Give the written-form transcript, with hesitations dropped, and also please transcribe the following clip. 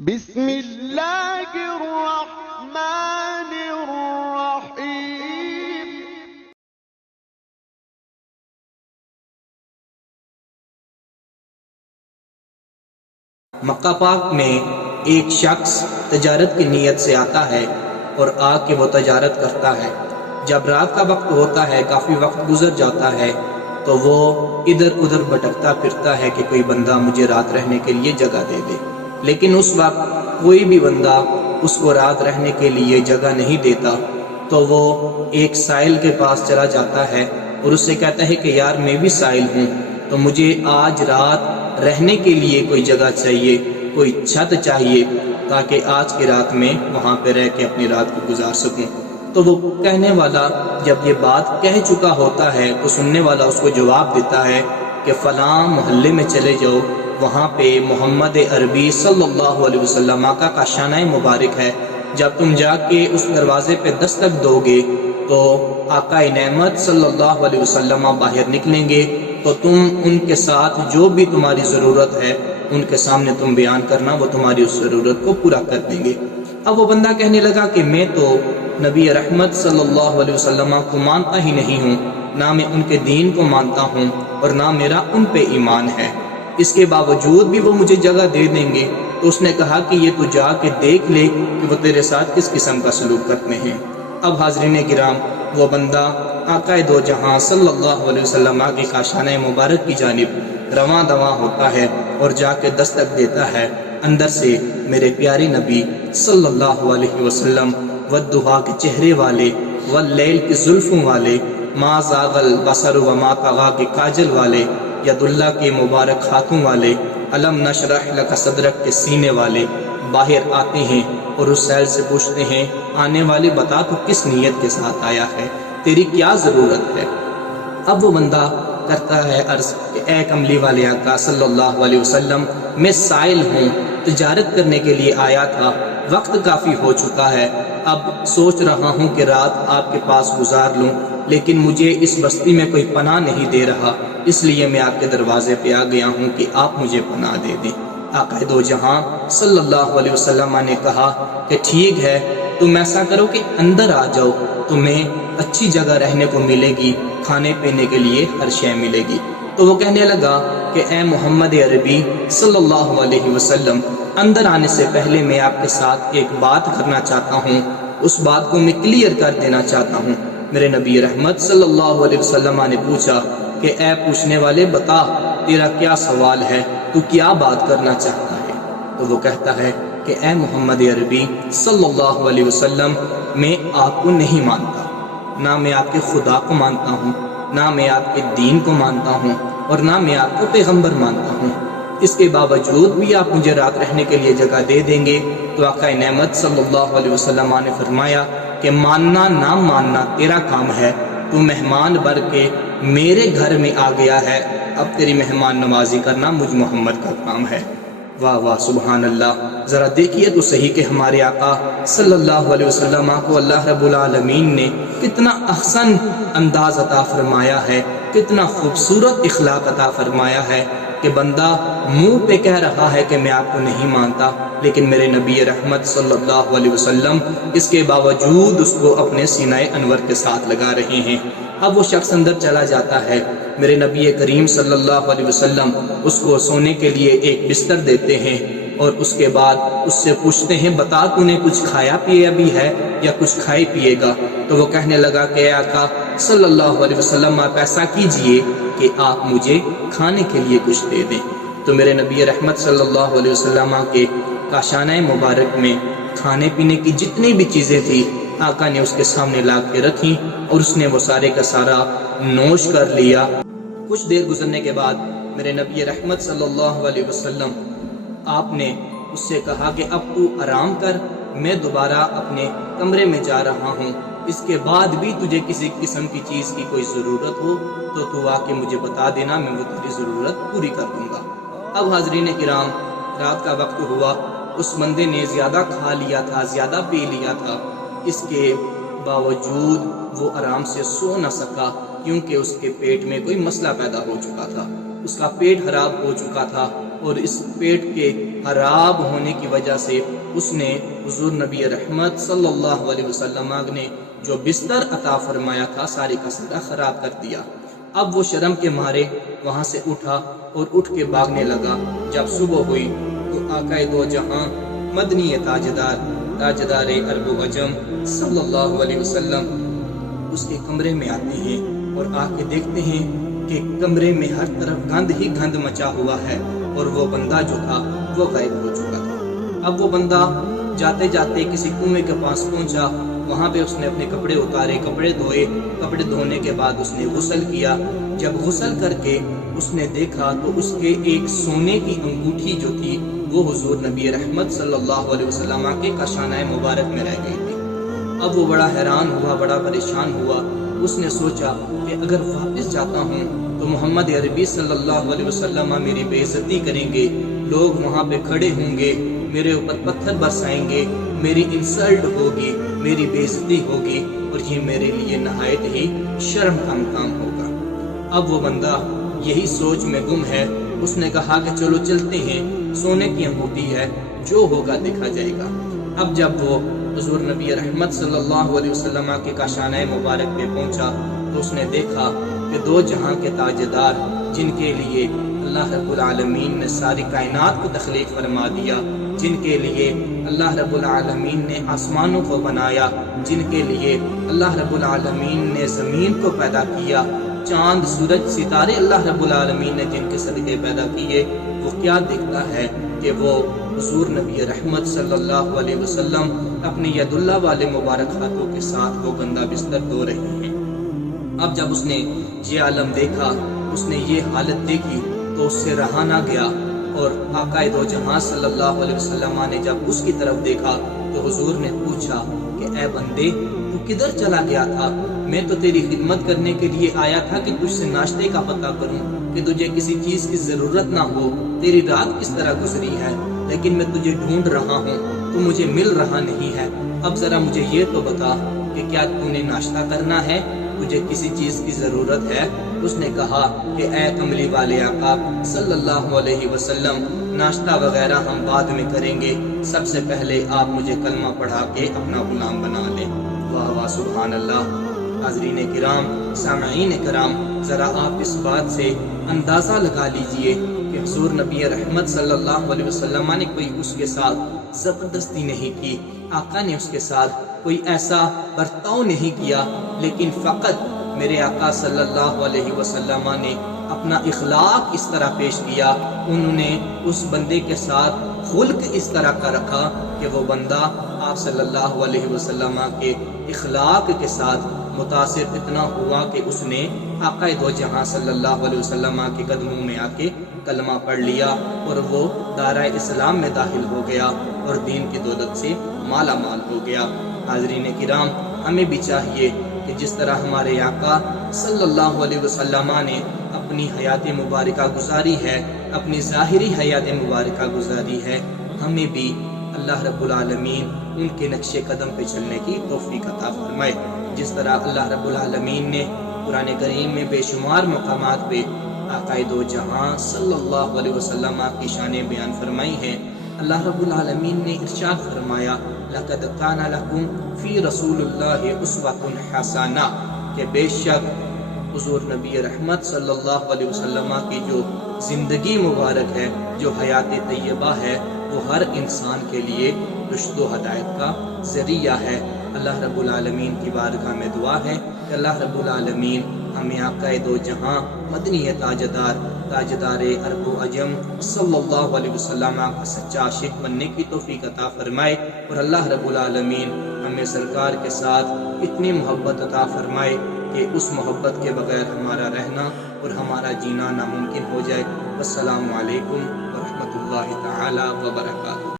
بسم اللہ الرحمن الرحیم۔ مکہ پاک میں ایک شخص تجارت کی نیت سے آتا ہے اور آ کے وہ تجارت کرتا ہے۔ جب رات کا وقت ہوتا ہے، کافی وقت گزر جاتا ہے، تو وہ ادھر ادھر بھٹکتا پھرتا ہے کہ کوئی بندہ مجھے رات رہنے کے لیے جگہ دے دے، لیکن اس وقت کوئی بھی بندہ اس کو رات رہنے کے لیے جگہ نہیں دیتا۔ تو وہ ایک سائل کے پاس چلا جاتا ہے اور اس سے کہتا ہے کہ یار میں بھی سائل ہوں، تو مجھے آج رات رہنے کے لیے کوئی جگہ چاہیے، کوئی چھت چاہیے، تاکہ آج کی رات میں وہاں پہ رہ کے اپنی رات کو گزار سکوں۔ تو وہ کہنے والا جب یہ بات کہہ چکا ہوتا ہے تو سننے والا اس کو جواب دیتا ہے کہ فلاں محلے میں چلے جاؤ، وہاں پہ محمد عربی صلی اللہ علیہ وسلم آقا کا شانہ مبارک ہے۔ جب تم جا کے اس دروازے پہ دستک دو گے تو آقا نعمت صلی اللہ علیہ وسلم باہر نکلیں گے، تو تم ان کے ساتھ جو بھی تمہاری ضرورت ہے ان کے سامنے تم بیان کرنا، وہ تمہاری اس ضرورت کو پورا کر دیں گے۔ اب وہ بندہ کہنے لگا کہ میں تو نبی رحمت صلی اللہ علیہ وسلم کو مانتا ہی نہیں ہوں، نہ میں ان کے دین کو مانتا ہوں اور نہ میرا ان پہ ایمان ہے، اس کے باوجود بھی وہ مجھے جگہ دے دیں گے۔ تو اس نے کہا کہ یہ تو جا کے دیکھ لے کہ وہ تیرے ساتھ کس قسم کا سلوک کرتے ہیں۔ اب حاضرین کرام، وہ بندہ آقا دو جہاں صلی اللہ علیہ وسلم کے کاشانہ مبارک کی جانب رواں دواں ہوتا ہے اور جا کے دستک دیتا ہے۔ اندر سے میرے پیارے نبی صلی اللہ علیہ وسلم والضحیٰ کے چہرے والے، واللیل کی زلفوں والے، ما زاغ البصر وما طغیٰ کے کاجل والے، ید اللہ کے مبارک ہاتھوں والے، الم نشرح لک صدرک کے سینے والے باہر آتے ہیں اور اس سیل سے پوچھتے ہیں آنے والے بتا تو کس نیت کے ساتھ آیا ہے، تیری کیا ضرورت ہے؟ اب وہ بندہ کرتا ہے عرض کہ اے کملی والے آقا صلی اللہ علیہ وسلم، میں سائل ہوں، تجارت کرنے کے لیے آیا تھا، وقت کافی ہو چکا ہے، اب سوچ رہا ہوں کہ رات آپ کے پاس گزار لوں، لیکن مجھے اس بستی میں کوئی پناہ نہیں دے رہا، اس لیے میں آپ کے دروازے پہ آ گیا ہوں کہ آپ مجھے پناہ دے دیں۔ آقا دو جہاں صلی اللہ علیہ وسلم نے کہا کہ ٹھیک ہے، تم ایسا کرو کہ اندر آ جاؤ، تمہیں اچھی جگہ رہنے کو ملے گی، کھانے پینے کے لیے ہر شے ملے گی۔ تو وہ کہنے لگا کہ اے محمد عربی صلی اللہ علیہ وسلم، اندر آنے سے پہلے میں آپ کے ساتھ ایک بات کرنا چاہتا ہوں، اس بات کو میں کلیئر کر دینا چاہتا ہوں۔ میرے نبی رحمت صلی اللہ علیہ وسلم نے پوچھا کہ اے پوچھنے والے بتا، تیرا کیا سوال ہے، تو کیا بات کرنا چاہتا ہے؟ تو وہ کہتا ہے کہ اے محمد عربی صلی اللہ علیہ وسلم، میں آپ کو نہیں مانتا، نہ میں آپ کے خدا کو مانتا ہوں، نہ میں آپ کے دین کو مانتا ہوں اور نہ میں آپ کو پیغمبر مانتا ہوں، اس کے باوجود بھی آپ مجھے رات رہنے کے لیے جگہ دے دیں گے؟ تو آقا نعمت صلی اللہ علیہ وسلم نے فرمایا کہ ماننا نہ ماننا تیرا کام ہے، تو مہمان بن کے میرے گھر میں آ گیا ہے، اب تیری مہمان نوازی کرنا مجھ محمد کا کام ہے۔ واہ واہ سبحان اللہ! ذرا دیکھیے تو صحیح کہ ہمارے آقا صلی اللہ علیہ وسلم کو اللہ رب العالمین نے کتنا احسن انداز عطا فرمایا ہے، کتنا خوبصورت اخلاق عطا فرمایا ہے کہ بندہ منہ پہ کہہ رہا ہے کہ میں آپ کو نہیں مانتا، لیکن میرے نبی رحمت صلی اللہ علیہ وسلم اس کے باوجود اس کو اپنے سینہ انور کے ساتھ لگا رہے ہیں۔ اب وہ شخص اندر چلا جاتا ہے، میرے نبی کریم صلی اللہ علیہ وسلم اس کو سونے کے لیے ایک بستر دیتے ہیں اور اس کے بعد اس سے پوچھتے ہیں بتا تو نے کچھ کھایا پیا بھی ہے یا کچھ کھائے پیے گا؟ تو وہ کہنے لگا کہ اے آقا صلی اللہ علیہ وسلم، آپ ایسا کیجئے کہ آپ مجھے کھانے کے لیے کچھ دے دیں۔ تو میرے نبی رحمت صلی اللہ علیہ وسلم کے کاشانہ مبارک میں کھانے پینے کی جتنی بھی چیزیں تھیں آقا نے اس کے سامنے لا کے رکھی اور اس نے وہ سارے کا سارا نوش کر لیا۔ کچھ دیر گزرنے کے بعد میرے نبی رحمت صلی اللہ علیہ وسلم آپ نے اس سے کہا کہ اب تو آرام کر، میں دوبارہ اپنے کمرے میں جا رہا ہوں، اس کے بعد بھی تجھے کسی قسم کی چیز کی کوئی ضرورت ہو تو تو آ کے مجھے بتا دینا، میں وہ تیری ضرورت پوری کر دوں گا۔ اب حاضرین کرام، رات کا وقت ہوا، اس بندے نے زیادہ کھا لیا تھا، زیادہ پی لیا تھا، اس کے باوجود وہ آرام سے سو نہ سکا، کیونکہ اس کے پیٹ میں کوئی مسئلہ پیدا ہو چکا تھا، اس کا پیٹ خراب ہو چکا تھا اور اس پیٹ کے خراب ہونے کی وجہ سے اس نے حضور نبی رحمت صلی اللہ علیہ وسلم نے جو بستر عطا فرمایا تھا ساری کا سارا خراب کر دیا۔ اب وہ شرم کے مارے وہاں سے اٹھا اور اٹھ کے بھاگنے لگا۔ جب صبح ہوئی تو آقا دو جہاں مدنی تاجدار عرب و عجم صلی اللہ علیہ وسلم اس کے کمرے میں آتے ہیں اور آ کے دیکھتے ہیں کہ کمرے میں ہر طرف گند ہی گند مچا ہوا ہے اور وہ بندہ جو تھا وہ غائب ہو چکا تھا۔ اب وہ بندہ جاتے جاتے کسی کنویں کے پاس پہنچا، وہاں پہ اس نے اپنے کپڑے اتارے، کپڑے دھوئے، کپڑے دھونے کے بعد اس نے غسل کیا۔ جب غسل کر کے اس نے دیکھا تو اس کے ایک سونے کی انگوٹھی جو تھی وہ حضور نبی رحمت صلی اللہ علیہ وسلم کے کاشانہ مبارک میں رہ گئی تھی۔ اب وہ بڑا حیران ہوا، بڑا پریشان ہوا۔ اس نے سوچا کہ اگر واپس جاتا ہوں تو محمد عربی صلی اللہ علیہ وسلم میری بے عزتی کریں گے، لوگ وہاں پہ کھڑے ہوں گے، میرے اوپر پتھر برسائیں گے، میری انسلٹ ہوگی، میری بے عزتی ہوگی اور یہ میرے لیے نہایت ہی شرم کا مقام ہوگا۔ اب وہ بندہ یہی سوچ میں گم ہے۔ اس نے کہا کہ چلو چلتے ہیں، سونے کی انگوٹھی ہے، جو ہوگا دیکھا جائے گا۔ اب جب وہ حضور نبی رحمت صلی اللہ علیہ وسلم کے کاشانہ مبارک پہ پہنچا تو اس نے دیکھا کہ دو جہاں کے تاجدار، جن کے لیے اللہ رب العالمین نے ساری کائنات کو تخلیق فرما دیا، جن کے لیے اللہ رب العالمین نے آسمانوں کو بنایا، جن کے لیے اللہ رب العالمین نے زمین کو پیدا کیا، چاند سورج ستارے اللہ رب العالمین نے جن کے صدقے پیدا کیے، وہ کیا دیکھتا ہے کہ وہ حضور نبی رحمت صلی اللہ علیہ وسلم اپنے ید اللہ والے مبارک ہاتھوں کے ساتھ وہ گندا بستر دھو رہے ہیں۔ اب جب اس نے یہ عالم دیکھا، اس نے یہ حالت دیکھی تو اس سے رہا نہ گیا، اور آقا دو جہاں صلی اللہ علیہ وسلم نے جب اس کی طرف دیکھا تو حضور نے پوچھا کہ اے بندے تو کدھر چلا گیا تھا؟ میں تو تیری خدمت کرنے کے لیے آیا تھا کہ تجھ سے ناشتے کا پتہ کروں کہ تجھے کسی چیز کی ضرورت نہ ہو، تیری رات کس طرح گزری ہے، لیکن میں تجھے ڈھونڈ رہا ہوں، تو مجھے مل رہا نہیں ہے۔ اب ذرا مجھے یہ تو بتا کہ کیا تو نے ناشتہ کرنا ہے، تجھے کسی چیز کی ضرورت ہے؟ اس نے کہا کہ اے کملی والے آقا صلی اللہ علیہ وسلم، ناشتہ وغیرہ ہم بعد میں کریں گے، سب سے پہلے آپ مجھے کلمہ پڑھا کے اپنا غلام بنا لیں۔ واہ واہ سبحان اللہ۔ حاضرین کرام، سامعین کرام، ذرا آپ اس بات سے اندازہ لگا لیجئے کہ حضور نبی رحمت صلی اللہ علیہ وسلم نے کوئی اس کے ساتھ زبردستی نہیں کی، آقا نے اس کے ساتھ کوئی ایسا برتاؤ نہیں کیا، لیکن فقط میرے آقا صلی اللہ علیہ وسلم نے اپنا اخلاق اس طرح پیش کیا، انہوں نے اس بندے کے ساتھ خلق اس طرح کا رکھا کہ وہ بندہ آپ صلی اللہ علیہ وسلم کے اخلاق کے ساتھ متاثر اتنا ہوا کہ اس نے آقا دو جہاں صلی اللہ علیہ وسلم کے قدموں میں آ کے کلمہ پڑھ لیا اور وہ دارہ اسلام میں داخل ہو گیا اور دین کی دولت سے مالا مال ہو گیا۔ حاضرین کرام، ہمیں بھی چاہیے کہ جس طرح ہمارے آقا صلی اللہ علیہ وسلم نے اپنی حیات مبارکہ گزاری ہے، اپنی ظاہری حیات مبارکہ گزاری ہے، ہمیں بھی اللہ رب العالمین ان کے نقش قدم پہ چلنے کی توفیق عطا فرمائے۔ جس طرح اللہ رب العالمین نے قرآن کریم میں بے شمار مقامات پہ آقا دو جہاں صلی اللہ علیہ وسلم کی شانیں بیان فرمائی ہیں۔ اللہ رب العالمین نے ارشاد فرمایا لَقَدْ كَانَ لَكُمْ فِي رَسُولِ اللَّهِ أُسْوَةٌ حَسَنَةٌ، کہ بے شک حضور نبی رحمت صلی اللہ علیہ وسلم کی جو زندگی مبارک ہے، جو حیات طیبہ ہے، وہ ہر انسان کے لیے رشد و ہدایت کا ذریعہ ہے۔ اللہ رب العالمین کی بارگاہ میں دعا ہے کہ اللہ رب العالمین ہمیں آقا دو جہاں مدنی تاجدار عرب و عجم صلی اللہ علیہ وسلم کا سچا عاشق بننے کی توفیق عطا فرمائے، اور اللہ رب العالمین ہمیں سرکار کے ساتھ اتنی محبت عطا فرمائے کہ اس محبت کے بغیر ہمارا رہنا اور ہمارا جینا ناممکن ہو جائے۔ السلام علیکم ورحمۃ اللہ تعالی وبرکاتہ۔